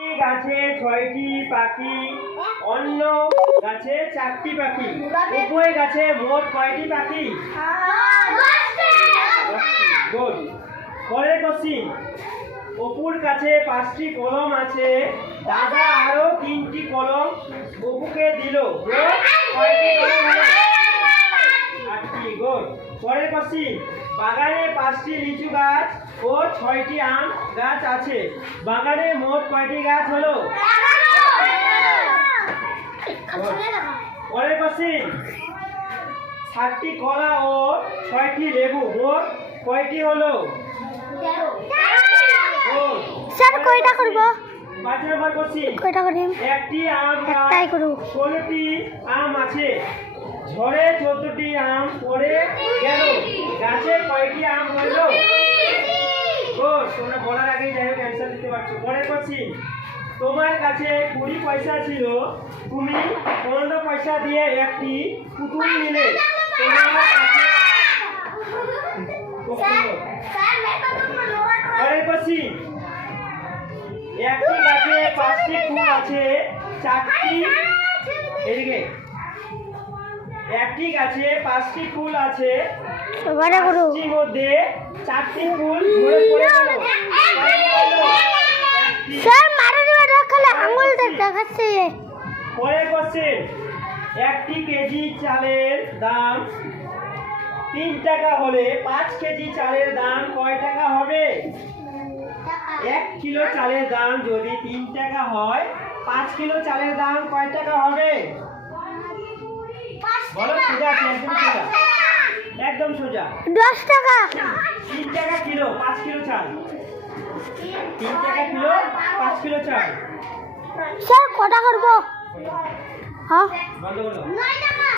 গাছে 6টি পাখি, অন্য গাছে 4টি পাখি। উভয় গাছে মোট কয়টি পাখি? গুড। পরের কোশ্চেন, অপুর কাছে 5টি কলম আছে, দাদা আরো 3টি কলম অপুকে দিল, কয়টি কলম হলো? 8টি। গুড। পরের কোশ্চেন, বাগানে 5টি লিচু গাছ ও 6টি আম গাছ আছে, বাগানে মোট কয়টি গাছ হলো? পরের কোশ্চেন, 7টি কলা ও 6টি লেবু, মোট কয়টি হলো? স্যার কয়টা করব? 5 নম্বর কোশ্চেন, কয়টা করিম? একটি আম একটাই গাছ, করু। 16টি আম আছে, ঝড়ে 14টি আম পড়ে গেল, গাছে কয়টি আম হলো? গুড। তোমরা বলার আগেই যাই হোক অ্যান্সার দিতে পারছো। পরের কোশ্চেন, তোমার কাছে 20 পয়সা ছিল, তুমি 15 পয়সা দিয়ে একটি পুতুল নিলে, তোমার কাছে পরের কোশ্চেন, একটি গাছে 5টি ফুল আছে, 4টি এদিকে, একটি গাছে 5টি ফুল আছে, সবারে করু। 5টির মধ্যে 4টি ফুল ঝরে পড়ে গেল, কয়টি হলো? স্যার মারা দিবা রাখলে আঙ্গুল দেখাচ্ছে। পরের কোশ্চেন, 1 কেজি চালের দাম 3 টাকা হলে 5 কেজি চালের দাম কয় টাকা হবে? 1 কিলো চালের দাম যদি 3 টাকা হয়, 5 কিলো চালের দাম কয় টাকা হবে? বলো, সোজা আছে, একদম সোজা, একদম সোজা। 10 টাকা। 3 টাকা কিলো, 5 কিলো চাল। 3 টাকা কিলো, 5 কিলো চাল। স্যার কটা করব? হ্যাঁ বন্ধ করো।